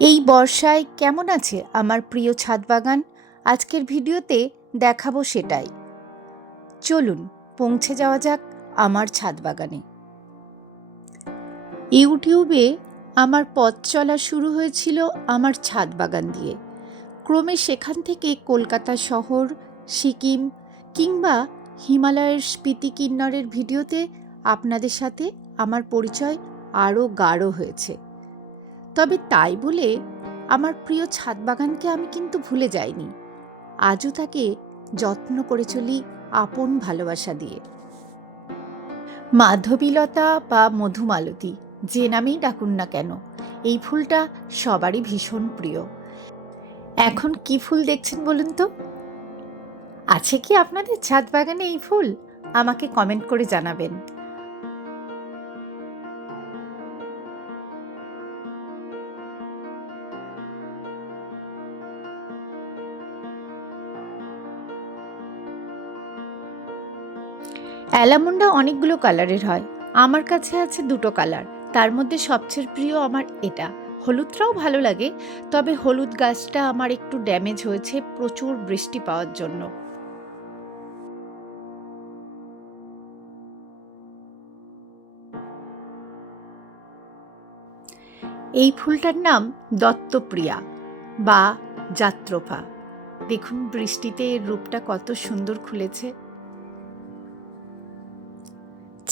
এই বর্ষায় কেমন আছে আমার প্রিয় ছাদ বাগান? আজকের ভিডিওতে দেখাবো সেটাই। চলুন পৌঁছে যাওয়া যাক আমার ছাদ বাগানে। ইউটিউবে আমার পথ চলা শুরু হয়েছিল আমার ছাদ বাগান দিয়ে। ক্রমে সেখান থেকে কলকাতা শহর, সিকিম কিংবা হিমালয়ের স্পিতি কিন্নরের ভিডিওতে আপনাদের সাথে আমার পরিচয় আরও গাঢ় হয়েছে। তবে তাই বলে আমার প্রিয় ছাদ বাগানকে আমি কিন্তু ভুলে যাইনি। আজও তাকে যত্ন করে চলি আপন ভালোবাসা দিয়ে। মাধবীলতা বা মধুমালতী যে নামেই ডাকুন না কেন, এই ফুলটা সবারই ভীষণ প্রিয়। এখন কি ফুল দেখছেন বলুন তো? আছে কি আপনাদের ছাদ বাগানে এই ফুল? আমাকে কমেন্ট করে জানাবেন। অ্যালামুন্ডা অনেকগুলো কালারের হয়, আমার কাছে আছে দুটো কালার। তার মধ্যে সবচেয়ে প্রিয় আমার এটা। হলুদটাও ভালো লাগে, তবে হলুদ গাছটা আমার একটু ড্যামেজ হয়েছে প্রচুর বৃষ্টি পাওয়ার জন্য। এই ফুলটার নাম দত্তপ্রিয়া বা যাত্রপা। দেখুন বৃষ্টিতে এর রূপটা কত সুন্দর খুলেছে।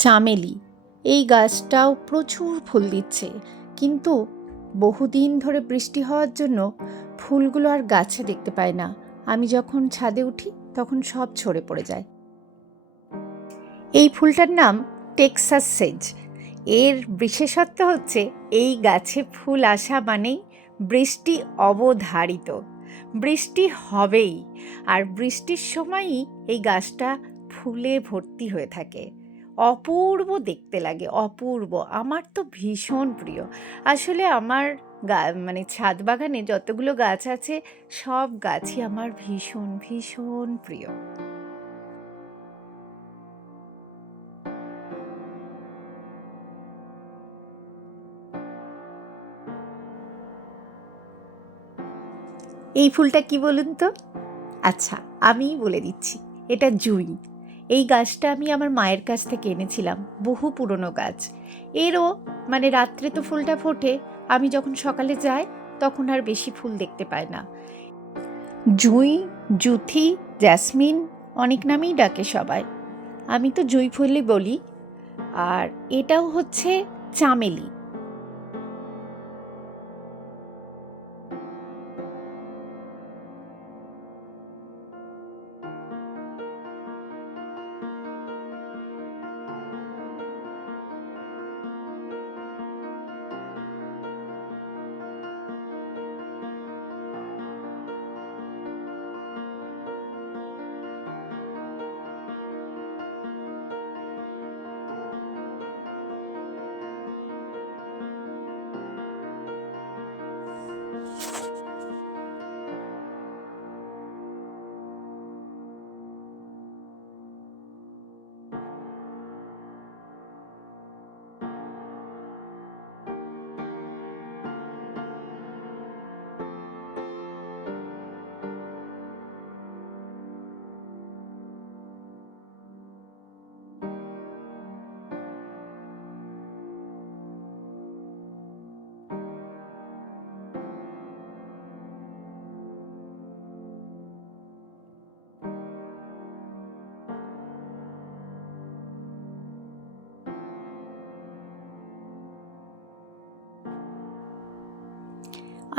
চামেলি, এই গাছটাও প্রচুর ফুল দিচ্ছে, কিন্তু বহুদিন ধরে বৃষ্টি হওয়ার জন্য ফুলগুলো আর গাছে দেখতে পায় না। আমি যখন ছাদে উঠি তখন সব ঝরে পড়ে যায়। এই ফুলটার নাম টেক্সাস সেজ। এর বিশেষত্ব হচ্ছে এই গাছে ফুল আসা মানেই বৃষ্টি অবধারিত, বৃষ্টি হবেই। আর বৃষ্টির সময়ই এই গাছটা ফুলে ভর্তি হয়ে থাকে। অপূর্ব দেখতে লাগে, অপূর্ব। আমার তো ভীষণ প্রিয়। আসলে আমার ছাদ বাগানে যতগুলো গাছ আছে সব গাছই আমার ভীষণ ভীষণ প্রিয়। এই ফুলটা কি বলুন তো? আচ্ছা, আমিই বলে দিচ্ছি, এটা জুঁই। এই গাছটা আমি আমার মায়ের কাছ থেকে এনেছিলাম, বহু পুরনো গাছ। এরও রাত্রে তো ফুলটা ফোটে, আমি যখন সকালে যাই তখন আর বেশি ফুল দেখতে পাই না। জুঁই, জুথি, জ্যাসমিন অনেক নামেই ডাকে সবাই, আমি তো জুঁই ফুলই বলি। আর এটাও হচ্ছে চামেলি।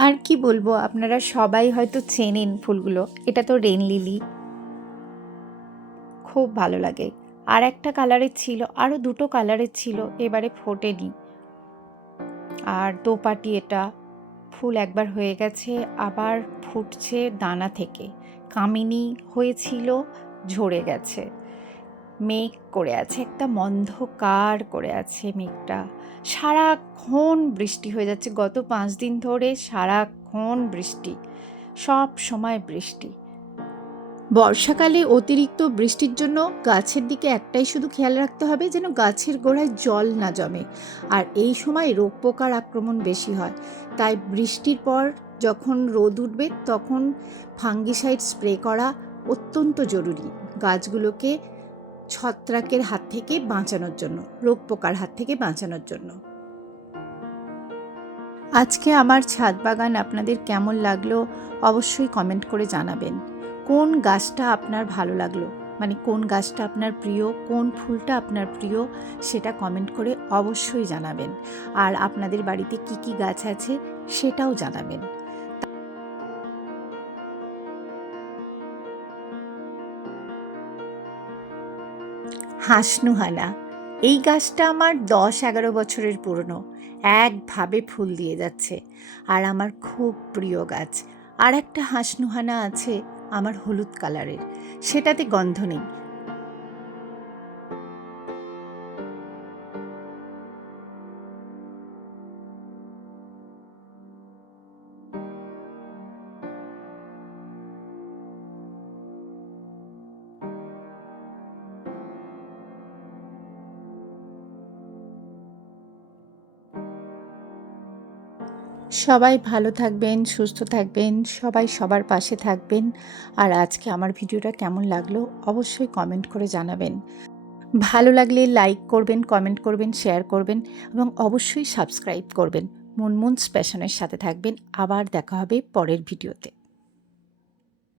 আর কি বলবো, আপনারা সবাই হয়তো চেনেন ফুলগুলো। এটা তো রেন লিলি, খুব ভালো লাগে। আর একটা কালারের ছিল, আরও দুটো কালারের ছিল, এবারে ফোটেনি। আর দোপাটি, এটা ফুল একবার হয়ে গেছে, আবার ফুটছে দানা থেকে। কামিনী হয়েছিল, ঝরে গেছে। মেঘ করে আছে, একটা অন্ধকার করে আছে মেঘটা। সারাক্ষণ বৃষ্টি হয়ে যাচ্ছে, গত 5 দিন ধরে সারাক্ষণ বৃষ্টি, সব সময় বৃষ্টি। বর্ষাকালে অতিরিক্ত বৃষ্টির জন্য গাছের দিকে একটাই শুধু খেয়াল রাখতে হবে যেন গাছের গোড়ায় জল না জমে। আর এই সময় রোগ পোকার আক্রমণ বেশি হয়, তাই বৃষ্টির পর যখন রোদ উঠবে তখন ফাঙ্গিসাইড স্প্রে করা অত্যন্ত জরুরি, গাছগুলোকে ছত্রাকের হাত থেকে বাঁচানোর জন্য, রোগ পোকার হাত থেকে বাঁচানোর জন্য। আজকে আমার ছাদ বাগান আপনাদের কেমন লাগলো অবশ্যই কমেন্ট করে জানাবেন। কোন গাছটা আপনার ভালো লাগলো, মানে কোন গাছটা আপনার প্রিয়, কোন ফুলটা আপনার প্রিয়, সেটা কমেন্ট করে অবশ্যই জানাবেন। আর আপনাদের বাড়িতে কি কি গাছ আছে সেটাও জানাবেন। হাসনুহানা, এই গাছটা আমার 10-11 বছরের পুরনো, একভাবে ফুল দিয়ে যাচ্ছে আর আমার খুব প্রিয় গাছ। আর একটা হাসনুহানা আছে আমার হলুদ কালারের, সেটাতে গন্ধ নেই। সবাই ভালো থাকবেন, সুস্থ থাকবেন, সবাই সবার পাশে থাকবেন। আর আজকে আমার ভিডিওটা কেমন লাগলো অবশ্যই কমেন্ট করে জানাবেন। ভালো লাগলে লাইক করবেন, কমেন্ট করবেন, শেয়ার করবেন এবং অবশ্যই সাবস্ক্রাইব করবেন। মুনমুনস প্যাশনের সাথে থাকবেন। আবার দেখা হবে পরের ভিডিওতে।